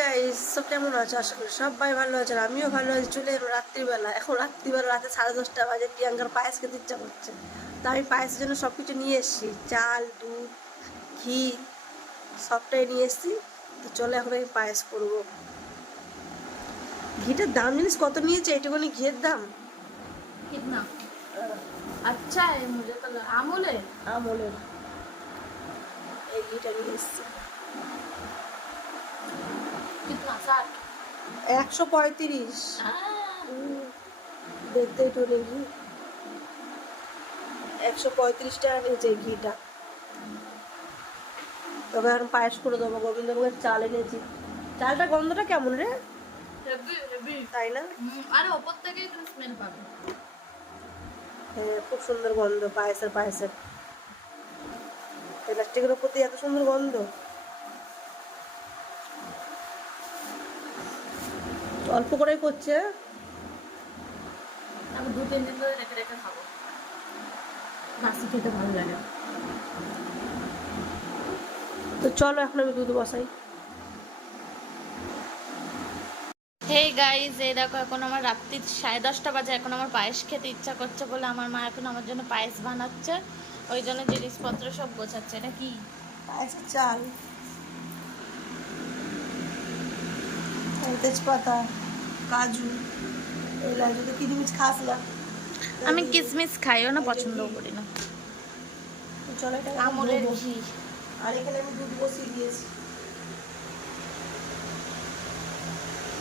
Guys সব কেমন আছো? আশা করি সবাই ভালো আছে আমিও ভালো আছি। চলে এলো রাত্রিবেলা। এখন রাত্রিবেলা রাতে সাড়ে দশটা বাজে প্রিয়াঙ্কার পায়েস খেতে ইচ্ছা করছে তা আমি পায়েসের জন্য সব কিছু নিয়ে এসেছি। চাল দুধ ঘি সবটাই নিয়ে এসেছি। তো চলে এখন আমি পায়েস করব। ঘিটার দাম জিনিস কত নিয়েছে? এটুকুনি ঘিয়ের দাম? কিতনা আচ্ছা আমলের? আমলের। এই ঘিটা নিয়ে এসছি। একশো পঁয়ত্রিশ। দেখতে একটু ঘি একশো পঁয়ত্রিশ টাকা নিয়েছে ঘিটা। তবে এখন পায়েস করে দেবো। গোবিন্দভোগের চাল এনেছি। চালটা গন্ধটা কেমন রে? তাই না? আরে ওপর থেকে স্মেল পাবে। হ্যাঁ খুব সুন্দর গন্ধ পায়েসের পায়েসের। প্লাস্টিকের ওপর দিয়ে এত সুন্দর গন্ধ। অল্প করেই করছে? আমি দু তিন দিন ধরে রেখে রেখে খাব। বাসি খেতে ভালো লাগে। তো চলো এখন আমি দুধ বসাই। হেই গাইজ এই দেখো এখন আমার রাত্রি সাড়ে দশটা বাজে। এখন আমার পায়েস খেতে ইচ্ছা করছে বলে আমার মা এখন আমার জন্য পায়েস বানাচ্ছে। ওই জন্য জিনিসপত্র সব গোছাচ্ছে। এটা কি? পায়েসের চাল। তেজপাতা। কাজু এগুলা যদি কিচমিচ খাস না আমি কিসমিস খাইও না পছন্দ করি না। তো চলো এটা আমলের ঘি। আর এখানে আমি দুধ বসিয়ে দিয়েছি।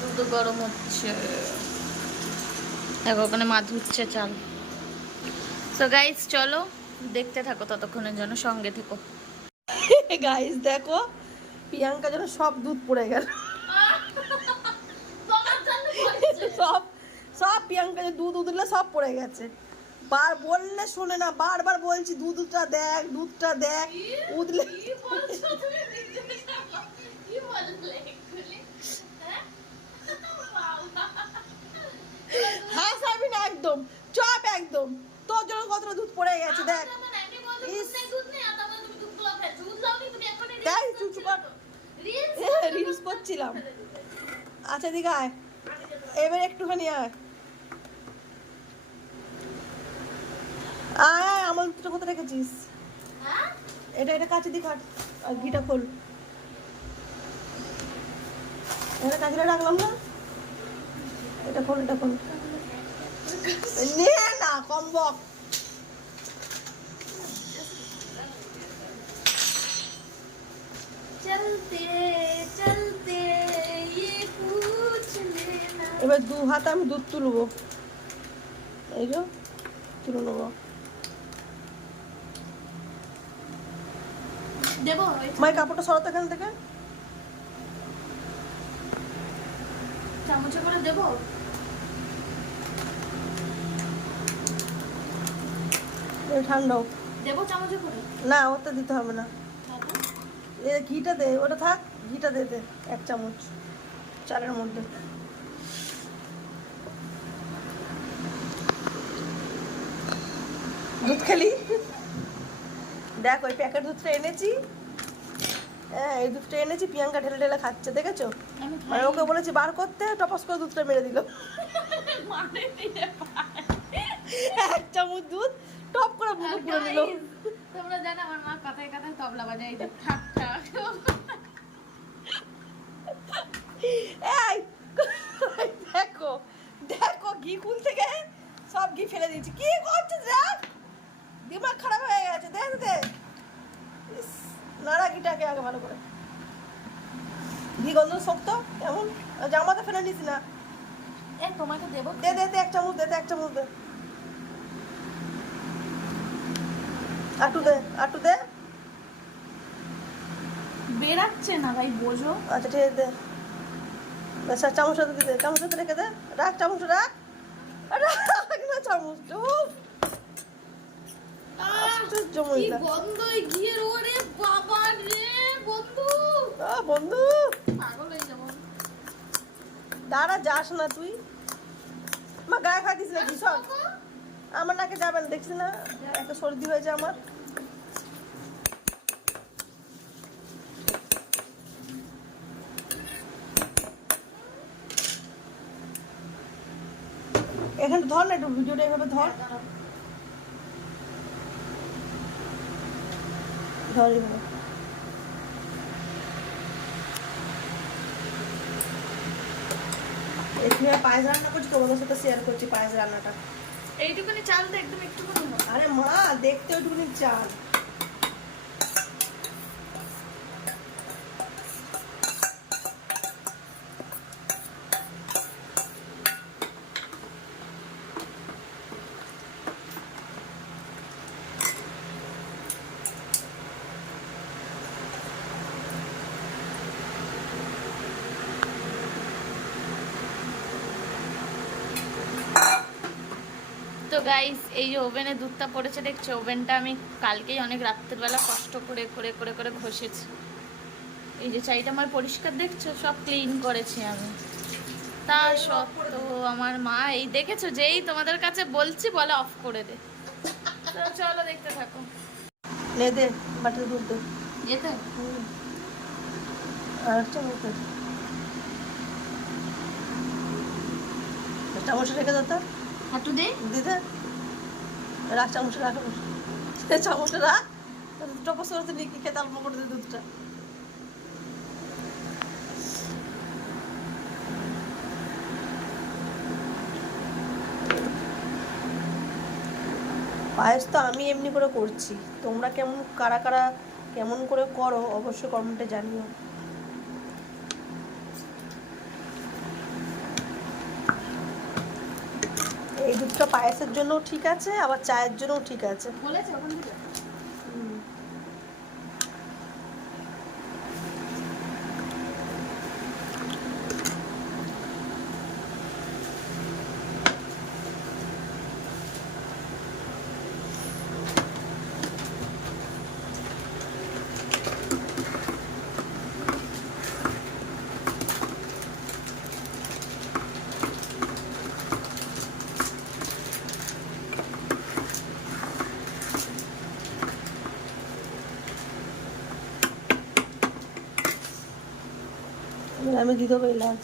দুধ গরম হচ্ছে। দেখো ওখানে মা ধুচ্ছে চাল। সো গাইস চলো দেখতে থাকো ততক্ষণের জন্য সঙ্গে থেকো। গাইস দেখো প্রিয়াঙ্কা যেন সব দুধ পড়ে গেল। সব সব প্রিয়াঙ্কা দুধ উঠলে সব পড়ে গেছে। বার বললে শোনে না বারবার বলছি দুধটা দেখ দুধটা দেখ। উদলে হাসাবি না একদম চপ একদম। তোর জন্য কতটা দুধ পড়ে গেছে দেখ। দেখ চুপ কর। রিলস করছিলাম। আচ্ছা দিকে আয়। এবার একটুখানি আয়। আয় আয় আমার দুটো কোথায় রেখেছিস? এটা এটা কাছে হাট আর ঘিটা খোল। এটা কাছে রাখলাম না? এটা খোল এটা খোল। নে না কম বক। চলতে এবার দু হাতে আমি দুধ তুলবো। এই যে তুলে নেব। মাই কাপড়টা সরাতে এখান থেকে। চামচে করে দেবো? ঠান্ডাও। দেবো চামচে করে? না ওতে দিতে হবে না। এ ঘিটা দে ওটা থাক ঘিটা দে দে এক চামচ। চালের মধ্যে। দুধ খেলি? দেখ ওই প্যাকেট দুধটা এনেছি। হ্যাঁ এই দুধটা এনেছি প্রিয়াঙ্কা ঢেলে ঢেলে খাচ্ছে দেখেছ? মানে ওকে বলেছি বার করতে টপস করে দুধটা মেরে দিল। মানে এক চামচ দুধ টপ করে বুকে পুরো নিল তোমরা জানো আমার মা কথায় কথায় তবলা বাজায় এই ঠাক ঠাক। এই দেখো দেখো ঘি কুল থেকে সব ঘি ফেলে দিয়েছি। কি করছিস দেখ দিমাগ খারাপ হয়ে গেছে দেখ দে আগে ভালো করে। ঘি গন্ধ শক্ত আর জামাতে ফেলে নিস না। এ তোমাকে দেবো। দে দে দে এক চামচ দে দে এক চামচ দে। আটু দে আটু দে। বেরাচ্ছে না ভাই বোঝো। আচ্ছা ঠিক আছে দে। ব্যাস আর চামচ হাতে দিয়ে দে। চামচ হাতে রেখে দে। রাখ চামচ রাখ। রাখ না চামচ দাঁড়া যাস না তুই। গায়ে আমার নাকে যাবে দেখছি না। এত সর্দি হয়েছে আমার। এখানে ধর না একটু ভিডিওটা এভাবে ধর। ধর এখানে পায়েস রান্না করছি তোমাদের সাথে শেয়ার করছি পায়েস রান্নাটা। এইটুকুনি তো একদম একটুকুনি আরে মা দেখতে ওইটুকুনি চাল। গাইস এই যে ওভেনে দুধটা পড়েছে দেখছ? ওভেনটা আমি কালকেই অনেক রাত্রেবেলা কষ্ট করে করে করে করে ঘষেছি। এই যে চাইটা আমার পরিষ্কার দেখছ? সব ক্লিন করেছি আমি। তা সত্ত্বেও আমার মা এই দেখেছ? যেই তোমাদের কাছে বলছি বলে অফ করে দে। চলো দেখতে থাকো। লে দে বাটার দুধ দে। যেতে। আর মতো চামচ রেখে দাও তো। হাঁটু দে। দিদা, রাখ চামচ, রাখ সে চামচটা রাখ। টপস করতে নিয়ে কি খেতে অল্প করে দে দুধটা। পায়েস তো আমি এমনি করে করছি। তোমরা কেমন, কারা কারা কেমন করে করো, অবশ্যই কমেন্টে জানিও এই দুধটা পায়েসের জন্যও ঠিক আছে আবার চায়ের জন্যও ঠিক আছে। আমি দিয়ে দেবো এলাচ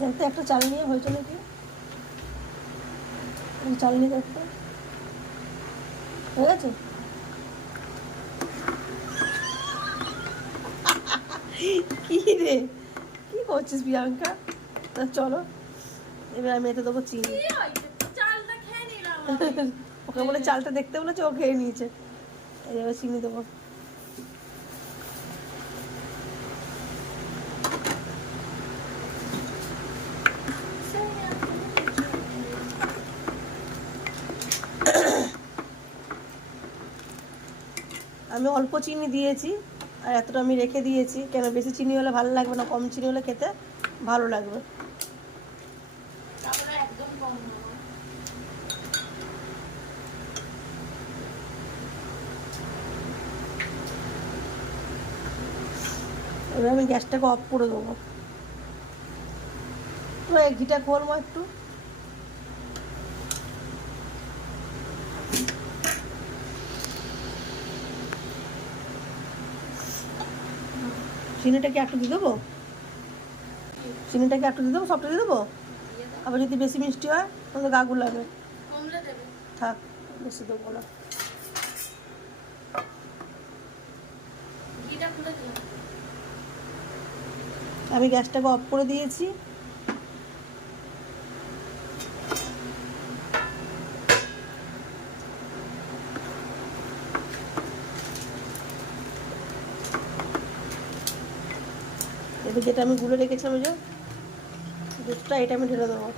দেখতে একটা চাল নিয়ে হয়েছে নাকি? চাল নিয়ে দেখতে। হয়ে গেছে? কি রে? কি করছিস প্রিয়াঙ্কা? তা চলো এবার আমি এতে দেবো চিনি। ওকে বলে চালটা দেখতে বলেছে ও খেয়ে নিয়েছে। এবার চিনি দেবো। আমি অল্প চিনি দিয়েছি আর এতটা আমি রেখে দিয়েছি। কেন বেশি চিনি হলে ভালো লাগবে না কম চিনি হলে খেতে ভালো লাগবে। এবার আমি গ্যাসটাকে অফ করে দেবো। ঘিটা করব একটু। চিনিটাকে একটু দিয়ে দেবো? চিনিটা কি একটু দিয়ে দেবো সবটা দিয়ে দেবো? আবার যদি বেশি মিষ্টি হয় তাহলে গাগুল গুলাবে। থাক বেশি দেবো না। আমি গ্যাসটাকে অফ করে দিয়েছি। এবার যেটা আমি গুলো রেখেছিলাম যে দুধটা এটা আমি ঢেলে দেবো।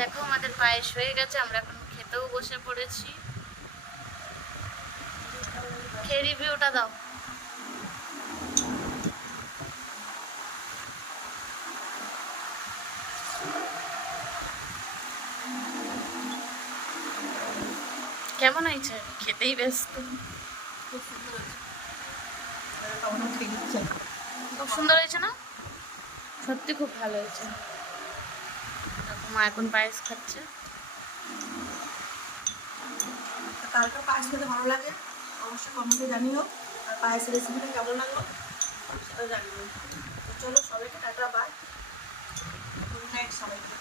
দেখো আমাদের পায়েস হয়ে গেছে আমরা এখন খেতেও বসে পড়েছি। খেয়ে রিভিউটা দাও। কেমন হয়েছে? খেতেই ব্যস্ত। খুব সুন্দর হয়েছে না? সত্যি খুব ভালো হয়েছে। মা এখন পায়েস খাচ্ছে। কার পায়েস খেতে ভালো লাগে? অবশ্যই কমেন্টে জানিও। আর পায়েসের রেসিপিটা কেমন লাগল? সেটা জানিও। তো চলো, সবাইকে টাটা বাই গুড নাইট সবাইকে।